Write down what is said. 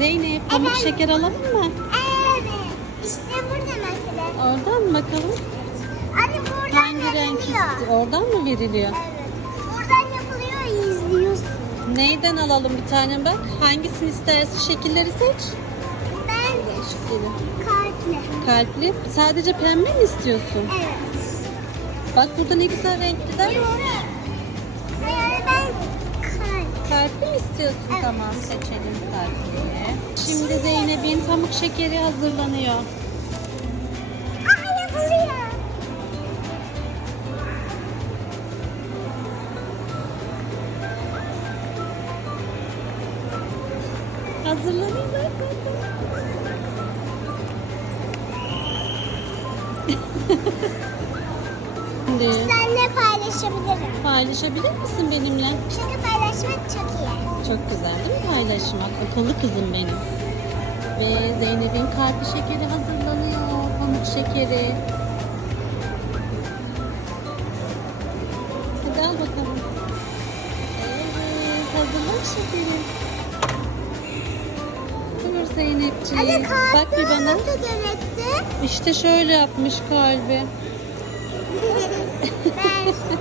Zeynep pamuk Efendim? şeker alalım mı? Evet. İşte burada mesela. Oradan mı bakalım? Anne buradan Hangi renk veriliyor. istiyor? Oradan mı veriliyor? Evet. Buradan yapılıyor izliyorsun. Neyden alalım bir tane bak. Hangisini istersin? Şekilleri seç. Ben Şekili. kalple. Kalpli. Sadece pembe mi istiyorsun? Evet. Bak burada ne güzel renkliler var. Mi istiyorsun? Evet. Tamam seçelim kalpliyi. Şimdi Zeynep'in pamuk şekeri hazırlanıyor. Aa yapılıyor. Hazırlanıyor bak. Şimdi paylaşabilirim. paylaşabilir misin benimle? Çünkü paylaşmak çok iyi. Çok güzel değil mi paylaşmak? Akıllı kızım benim. Ve Zeynep'in kalpli şekeri hazırlanıyor. Pamuk şekeri. Hadi al bakalım. Evet, hazırla şekeri. Dur Zeynepciğim. Kalp Bak bir bana. İşte şöyle yapmış kalbi.